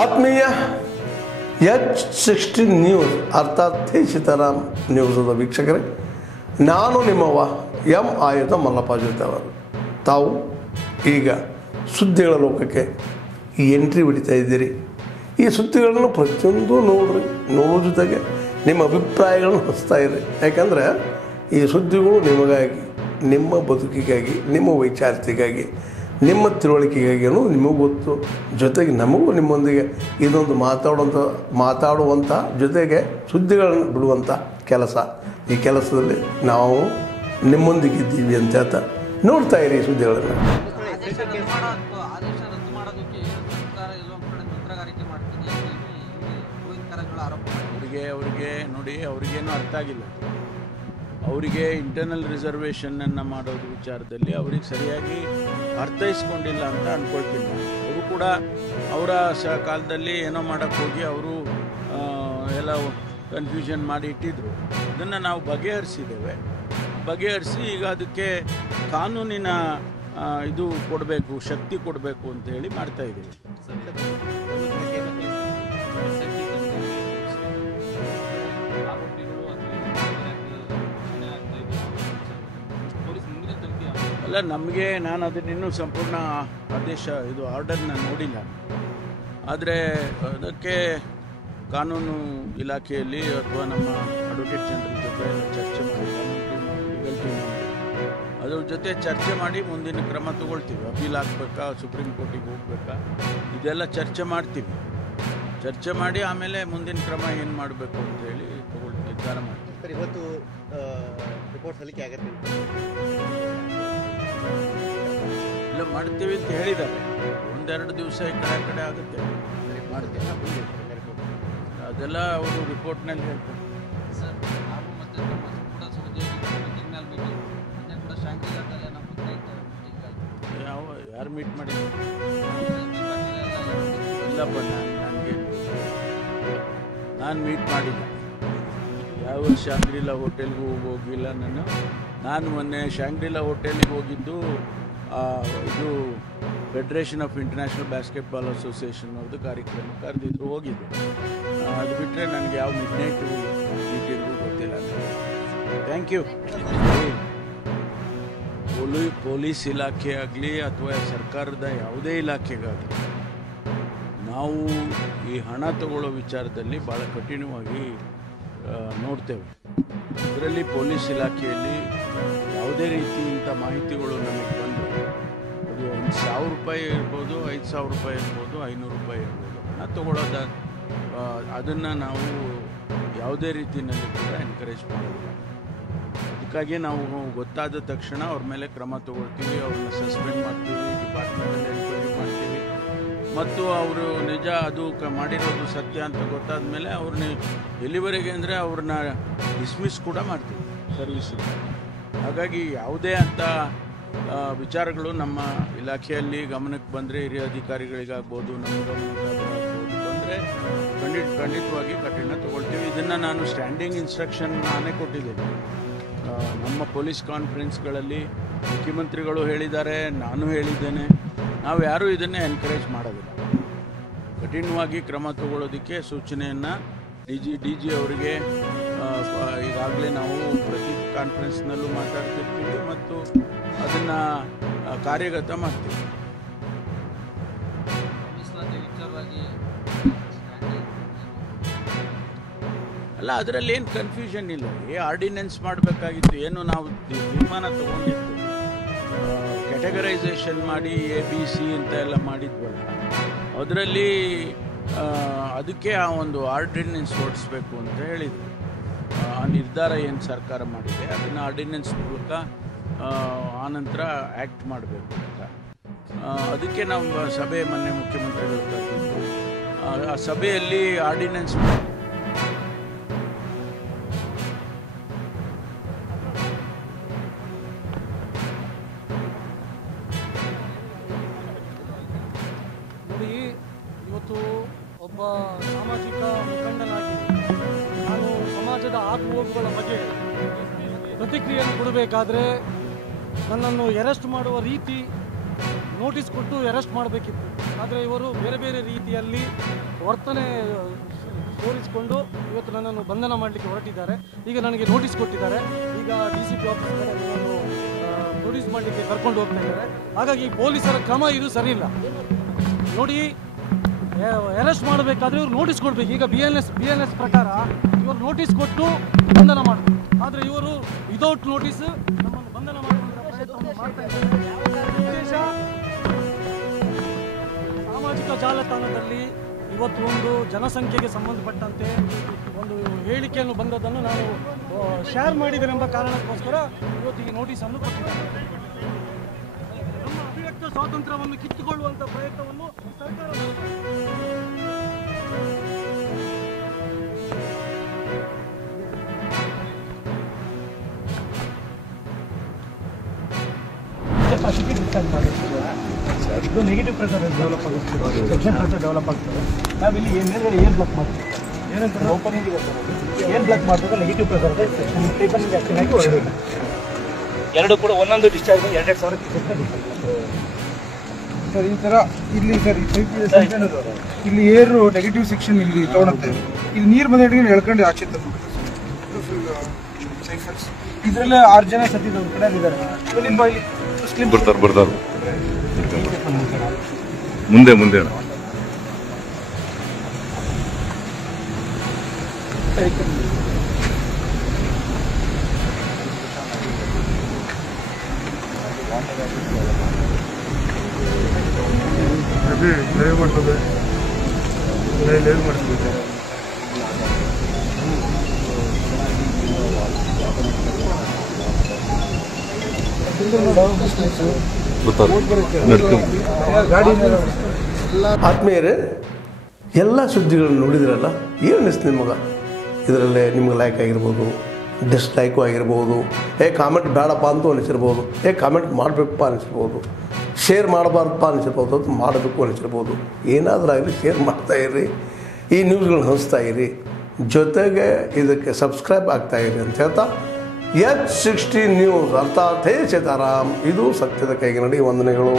ಆತ್ಮೀಯ H16 news ಅರ್ಥಾತ್ ಸೀತಾರಾಮ್ ನ್ಯೂಸದ ವೀಕ್ಷಕರೇ, ನಾನು ನಿಮ್ಮವ ಎಂ ಆಯುಧ ಮಲ್ಲಪ್ಪ ಜೊತೆವರು. ತಾವು ಈಗ ಸುದ್ದಿಗಳ ಲೋಕಕ್ಕೆ ಎಂಟ್ರಿ ಹೊಡಿತಾ ಇದ್ದೀರಿ. ಈ ಸುದ್ದಿಗಳನ್ನು ಪ್ರತಿಯೊಂದು ನೋಡೋ ಜೊತೆಗೆ ನಿಮ್ಮ ಅಭಿಪ್ರಾಯಗಳನ್ನು ಹಚ್ತಾ ಇರಿ. ಯಾಕಂದರೆ ಈ ಸುದ್ದಿಗಳು ನಿಮಗಾಗಿ, ನಿಮ್ಮ ಬದುಕಿಗಾಗಿ, ನಿಮ್ಮ ವೈಚಾರಿಕೆಗಾಗಿ, ನಿಮ್ಮ ತಿಳುವಳಿಕೆಗಾಗಿ ಅನ್ನೋದು ನಿಮಗೂ ಗೊತ್ತು. ಜೊತೆಗೆ ನಮಗೂ ನಿಮ್ಮೊಂದಿಗೆ ಇದೊಂದು ಮಾತಾಡುವಂಥ ಜೊತೆಗೆ ಸುದ್ದಿಗಳನ್ನು ಬಿಡುವಂಥ ಕೆಲಸ. ಈ ಕೆಲಸದಲ್ಲಿ ನಾವು ನಿಮ್ಮೊಂದಿಗಿದ್ದೀವಿ ಅಂತ ಹೇಳ್ತಾ ನೋಡ್ತಾ ಇರಿ ಈ ಸುದ್ದಿಗಳನ್ನು. ಅವರಿಗೆ ನೋಡಿ, ಅವ್ರಿಗೇನು ಅರ್ಥ ಆಗಿಲ್ಲ. ಅವರಿಗೆ ಇಂಟರ್ನಲ್ ರಿಸರ್ವೇಷನನ್ನು ಮಾಡೋದು ವಿಚಾರದಲ್ಲಿ ಅವ್ರಿಗೆ ಸರಿಯಾಗಿ ಅರ್ಥೈಸ್ಕೊಂಡಿಲ್ಲ ಅಂತ ಅಂದ್ಕೊಳ್ತೀನಿ. ಅವರು ಕೂಡ ಅವರ ಕಾಲದಲ್ಲಿ ಏನೋ ಮಾಡೋಕ್ಕೆ ಹೋಗಿ ಅವರು ಎಲ್ಲ ಕನ್ಫ್ಯೂಷನ್ ಮಾಡಿ ಇಟ್ಟಿದ್ರು. ಅದನ್ನು ನಾವು ಬಗೆಹರಿಸಿ ಈಗ ಅದಕ್ಕೆ ಕಾನೂನಿನ ಇದು ಕೊಡಬೇಕು, ಶಕ್ತಿ ಕೊಡಬೇಕು ಅಂತ ಹೇಳಿ ಮಾಡ್ತಾಯಿದ್ದೀವಿ. ಅಲ್ಲ, ನಾನು ಅದನ್ನಿನ್ನೂ ಸಂಪೂರ್ಣ ಆರ್ಡರ್ನ ನೋಡಿಲ್ಲ. ಆದರೆ ಅದಕ್ಕೆ ಕಾನೂನು ಇಲಾಖೆಯಲ್ಲಿ ಅಥವಾ ನಮ್ಮ ಅಡ್ವೊಕೇಟ್ ಜನರಲ್ ಜೊತೆ ಚರ್ಚೆ ಮಾಡಿ, ಲೀಗಲ್ ಟೀಮ್ ಅದ್ರ ಜೊತೆ ಚರ್ಚೆ ಮಾಡಿ ಮುಂದಿನ ಕ್ರಮ ತಗೊಳ್ತೀವಿ. ಅಪೀಲ್ ಹಾಕ್ಬೇಕಾ, ಸುಪ್ರೀಂ ಕೋರ್ಟಿಗೆ ಹೋಗ್ಬೇಕಾ, ಇದೆಲ್ಲ ಚರ್ಚೆ ಮಾಡ್ತೀವಿ. ಚರ್ಚೆ ಮಾಡಿ ಆಮೇಲೆ ಮುಂದಿನ ಕ್ರಮ ಏನು ಮಾಡಬೇಕು ಅಂತ ಹೇಳಿ ನಿರ್ಧಾರ ಮಾಡ್ತೀವಿ. ಸರ್, ಇವತ್ತು ರಿಪೋರ್ಟ್ ಸಲ್ಲಿಕೆ ಆಗುತ್ತೆ ಇಲ್ಲ ಮಾಡ್ತೀವಿ ಅಂತ ಹೇಳಿದ್ದಾರೆ. ಒಂದೆರಡು ದಿವಸ ಈ ಕಡೆ ಆಗುತ್ತೆ, ಮಾಡ್ತೀವಿ. ಅದೆಲ್ಲ ಅವರು ರಿಪೋರ್ಟ್ನಲ್ಲಿ ಹೇಳ್ತಾರೆ. ಸರ್, ನಾವು ಮತ್ತೆ ಕೂಡ ಯಾರು ಮೀಟ್ ಮಾಡಿದ್ರು? ಇಲ್ಲಪ್ಪ, ನಾನು ಮೀಟ್ ಮಾಡಿಲ್ಲ. ಯಾವ ಶಾಂಗ್ರಿಲಾ ಹೋಟೆಲ್ಗೂ ಹೋಗಿಲ್ಲ. ನಾನು ಮೊನ್ನೆ ಶಾಂಗ್ರಿಲಾ ಹೋಟೆಲ್ಗೆ ಹೋಗಿದ್ದು ಇದು Federation of International Basketball Association ಅವ್ರದ್ದು ಕಾರ್ಯಕ್ರಮ ಕರೆದಿದ್ರು, ಹೋಗಿದ್ದೆ. ಅದು ಬಿಟ್ಟರೆ ನನಗೆ ಯಾವ ಮಿಡ್ನೈಟು ಮೀಟಿಂಗು ಗೊತ್ತಿಲ್ಲ. Thank you. ಪೊಲೀಸ್ ಇಲಾಖೆ ಆಗಲಿ ಅಥವಾ ಸರ್ಕಾರದ ಯಾವುದೇ ಇಲಾಖೆಗಾಗಲಿ ನಾವು ಈ ಹಣ ತಗೊಳ್ಳೋ ವಿಚಾರದಲ್ಲಿ ಭಾಳ ಕಠಿಣವಾಗಿ ನೋಡ್ತೇವೆ. ಇದರಲ್ಲಿ ಪೊಲೀಸ್ ಇಲಾಖೆಯಲ್ಲಿ ಯಾವುದೇ ರೀತಿ ಇಂಥ ಮಾಹಿತಿಗಳು ನಮಗೆ ಬಂದರೆ ಅದು 1,000 ರೂಪಾಯಿ ಇರ್ಬೋದು, 5,000 ರೂಪಾಯಿ ಇರ್ಬೋದು, 500 ರೂಪಾಯಿ ಇರ್ಬೋದು, ಹಣ ತಗೊಳ್ಳೋದ ಅದನ್ನು ನಾವು ಯಾವುದೇ ರೀತಿಯಲ್ಲಿ ಕೂಡ ಎನ್ಕರೇಜ್ ಮಾಡೋದಿಲ್ಲ. ಅದಕ್ಕಾಗಿ ನಾವು ಗೊತ್ತಾದ ತಕ್ಷಣ ಅವ್ರ ಮೇಲೆ ಕ್ರಮ ತಗೊಳ್ತೀವಿ, ಅವ್ರನ್ನ ಸಸ್ಪೆಂಡ್ ಮಾಡ್ತೀವಿ, ಡಿಪಾರ್ಟ್ಮೆಂಟಲ್ಲಿ ಎನ್ಕ್ವೈರಿ ಮಾಡ್ತೀವಿ. ಮತ್ತು ಅವರು ನಿಜ ಅದು ಮಾಡಿರೋದು ಸತ್ಯ ಅಂತ ಗೊತ್ತಾದ ಮೇಲೆ ಅವ್ರನ್ನ ಎಲ್ಲಿವರೆಗೆ ಅಂದರೆ ಅವ್ರನ್ನ ಡಿಸ್ಮಿಸ್ ಕೂಡ ಮಾಡ್ತೀವಿ ಸರ್ವಿಸಿಂದ. ಹಾಗಾಗಿ ಯಾವುದೇ ಅಂಥ ವಿಚಾರಗಳು ನಮ್ಮ ಇಲಾಖೆಯಲ್ಲಿ ಗಮನಕ್ಕೆ ಬಂದರೆ, ಹಿರಿಯ ಅಧಿಕಾರಿಗಳಿಗಾಗ್ಬೋದು, ನಮ್ಮ ಗಮನಕ್ಕಾಗ್ಬೋದು ಬಂದರೆ ಖಂಡಿತವಾಗಿ ಕಠಿಣ ತಗೊಳ್ತೀವಿ. ಇದನ್ನು ನಾನು ಸ್ಟ್ಯಾಂಡಿಂಗ್ ಇನ್ಸ್ಟ್ರಕ್ಷನ್ ನಾನೇ ಕೊಟ್ಟಿದ್ದೇನೆ. ನಮ್ಮ ಪೊಲೀಸ್ ಕಾನ್ಫರೆನ್ಸ್ಗಳಲ್ಲಿ ಮುಖ್ಯಮಂತ್ರಿಗಳು ಹೇಳಿದ್ದಾರೆ, ನಾನು ಹೇಳಿದ್ದೇನೆ. ನಾವು ಯಾರೂ ಇದನ್ನೇ ಎನ್ಕರೇಜ್ ಮಾಡೋದಿಲ್ಲ. ಕಠಿಣವಾಗಿ ಕ್ರಮ ತಗೊಳ್ಳೋದಕ್ಕೆ ಸೂಚನೆಯನ್ನು ಡಿ ಜಿ ಅವರಿಗೆ ಈಗಾಗಲೇ ನಾವು ಪ್ರತಿ ಕಾನ್ಫರೆನ್ಸ್ನಲ್ಲೂ ಮಾತಾಡ್ತಿರ್ತೀವಿ ಮತ್ತು ಅದನ್ನು ಕಾರ್ಯಗತ ಮಾಡ್ತೀವಿ. ಅಲ್ಲ, ಅದರಲ್ಲಿ ಏನು ಕನ್ಫ್ಯೂಷನ್ ಇಲ್ಲ. ಆರ್ಡಿನೆನ್ಸ್ ಮಾಡಬೇಕಾಗಿತ್ತು, ಏನು ನಾವು ತೀರ್ಮಾನ ತಗೊಂಡಿತ್ತು, ಕ್ಯಾಟಗರೈಸೇಷನ್ ಮಾಡಿ ABC ಅಂತ ಎಲ್ಲ ಮಾಡಿದ್ವಲ್ಲ, ಅದರಲ್ಲಿ ಅದಕ್ಕೆ ಆ ಒಂದು ಆರ್ಡಿನೆನ್ಸ್ ಹೊರಡಿಸ್ಬೇಕು ಅಂತ ಹೇಳಿದ್ರು. ಆ ನಿರ್ಧಾರ ಏನು ಸರ್ಕಾರ ಮಾಡಿದೆ ಅದನ್ನು ಆರ್ಡಿನೆನ್ಸ್ ಮೂಲಕ ಆನಂತರ ಆ್ಯಕ್ಟ್ ಮಾಡಬೇಕು ಅಂತ ಅದಕ್ಕೆ ನಾವು ಮೊನ್ನೆ ಮುಖ್ಯಮಂತ್ರಿಗಳು ಕರೆದಿದ್ದು. ಆ ಸಭೆಯಲ್ಲಿ ಆರ್ಡಿನೆನ್ಸ್ ಇವತ್ತು ಒಬ್ಬ ಸಾಮಾಜಿಕ ಮುಖಂಡನಾಗಿ ನಾನು ಸಮಾಜದ ಆಗುಹೋಗುಗಳ ಬಗ್ಗೆ ಪ್ರತಿಕ್ರಿಯೆಯನ್ನು ಕೊಡಬೇಕಾದ್ರೆ ನನ್ನನ್ನು ಅರೆಸ್ಟ್ ಮಾಡುವ ರೀತಿ ನೋಟಿಸ್ ಕೊಟ್ಟು ಅರೆಸ್ಟ್ ಮಾಡಬೇಕಿತ್ತು. ಆದರೆ ಇವರು ಬೇರೆ ಬೇರೆ ರೀತಿಯಲ್ಲಿ ವರ್ತನೆ ತೋರಿಸಿಕೊಂಡು ಇವತ್ತು ನನ್ನನ್ನು ಬಂಧನ ಮಾಡಲಿಕ್ಕೆ ಹೊರಟಿದ್ದಾರೆ. ಈಗ ನನಗೆ ನೋಟಿಸ್ ಕೊಟ್ಟಿದ್ದಾರೆ. ಈಗ DCP ಆಫೀಸ್ ನನ್ನನ್ನು ಪ್ರೊಡ್ಯೂಸ್ ಮಾಡಲಿಕ್ಕೆ ಕರ್ಕೊಂಡು ಹೋಗ್ತಾ ಇದ್ದಾರೆ. ಹಾಗಾಗಿ ಪೊಲೀಸರ ಕ್ರಮ ಇದು ಸರಿ ಇಲ್ಲ. ನೋಡಿ, ಅರೆಸ್ಟ್ ಮಾಡಬೇಕಾದ್ರೆ ಇವರು ನೋಟಿಸ್ ಕೊಡಬೇಕು. ಈಗ BNS ಪ್ರಕಾರ ಇವರು ನೋಟಿಸ್ ಕೊಟ್ಟು ಬಂಧನ ಮಾಡಬೇಕು. ಆದರೆ ಇವರು ವಿದೌಟ್ ನೋಟಿಸ್ ನಮ್ಮನ್ನು ಬಂಧನ ಮಾಡುವಂಥ ಪ್ರಯತ್ನವನ್ನು ಮಾಡ್ತಾ ಇದ್ದಾರೆ. ಉದ್ದೇಶ ಸಾಮಾಜಿಕ ಜಾಲತಾಣದಲ್ಲಿ ಇವತ್ತು ಒಂದು ಜನಸಂಖ್ಯೆಗೆ ಸಂಬಂಧಪಟ್ಟಂತೆ ಒಂದು ಹೇಳಿಕೆಯನ್ನು ಬಂದದ್ದನ್ನು ನಾನು ಶೇರ್ ಮಾಡಿದ್ದೇನೆಂಬ ಕಾರಣಕ್ಕೋಸ್ಕರ ಇವತ್ತು ಈ ನೋಟಿಸನ್ನು ಕೊಟ್ಟಿದ್ದೇನೆ. ನಮ್ಮ ಅಭಿವ್ಯಕ್ತ ಸ್ವಾತಂತ್ರ್ಯವನ್ನು ಕಿತ್ತುಕೊಳ್ಳುವಂಥ ಪ್ರಯತ್ನವನ್ನು ಸರ್ಕಾರ ಇದು ನೆಗೆಟಿವ್ ಪ್ರೆಷರ್ ಡೆವಲಪ್ ಆಗುತ್ತೆ, ಸೆಕ್ಷನ್ ಪ್ರೆಷರ್ ಡೆವಲಪ್ ಆಗ್ತದೆ. ನಾವಿಲ್ಲಿ ಏನು ಬ್ಲಾಕ್ ಮಾಡ್ತೀವಿ, ಏನಂತ ಓಪನಿಂಗ್ ಏನು ಬ್ಲಾಕ್ ಮಾಡ್ತೀವಿ, ನೆಗೆಟಿವ್ ಪ್ರೆಷರ್ ಇದೆ. ಸೆಕ್ಷನ್ ಪೇಪರ್ನಿಂಗ್ ಆ್ಯಕ್ಟಿಂಗ್ ಆಗಿ ಹೊರಡಿಲ್ಲ. ಎರಡು ಕೂಡ ಒಂದೊಂದು ಡಿಸ್ಚಾರ್ಜ್ 2,000 ಸರ್. ಈ ಥರ ಇಲ್ಲಿ ಸರ್ ಇಲ್ಲಿ ಏರು ನೆಗೆಟಿವ್ ಸೆಕ್ಷನ್ ಇಲ್ಲಿ ತೊಗೊಳುತ್ತೆ. ಇಲ್ಲಿ ನೀರು ಬಂದ ಎಳ್ಕೊಂಡು ಆಚೆ ತಂದು ಇದರಲ್ಲೇ 6 ಜನ ಸತ್ತಿದ್ದು ಒಂದು ಕಡೆ ಇದ್ದಾರೆ. ಬರ್ತಾರೆ ಮುಂದೆ ಲೈವ್ ಮಾಡ್ತದೆ. ಆತ್ಮೀಯರೇ, ಎಲ್ಲ ಸುದ್ದಿಗಳನ್ನು ನೋಡಿದ್ರಲ್ಲ, ಏನು ಅನಿಸ್ತು ನಿಮಗೆ? ಇದರಲ್ಲೇ ನಿಮ್ಗೆ ಲೈಕ್ ಆಗಿರ್ಬೋದು, ಡಿಸ್ಲೈಕು ಆಗಿರ್ಬೋದು, ಕಾಮೆಂಟ್ ಬೇಡಪ್ಪ ಅಂತೂ ಅನಿಸಿರ್ಬೋದು, ಕಾಮೆಂಟ್ ಮಾಡಬೇಕಪ್ಪ ಅನಿಸಿರ್ಬೋದು, ಶೇರ್ ಮಾಡಬಾರ್ದಪ್ಪ ಅನಿಸಿರ್ಬೋದು, ಅದು ಮಾಡಬೇಕು ಅನಿಸಿರ್ಬೋದು. ಏನಾದರೂ ಆಗಲಿ ಶೇರ್ ಮಾಡ್ತಾಯಿರಿ, ಈ ನ್ಯೂಸ್ಗಳನ್ನ ಹಂಚ್ತಾ ಇರಿ, ಜೊತೆಗೆ ಇದಕ್ಕೆ ಸಬ್ಸ್ಕ್ರೈಬ್ ಆಗ್ತಾಯಿರಿ ಅಂತ ಹೇಳ್ತಾ H16 ನ್ಯೂಸ್ ಅರ್ಥಾತ್ ಹೇ ಸೀತಾರಾಮ್, ಇದು ಸತ್ಯದ ಕೈಗೆ ನಡಿ. ವಂದನೆಗಳು.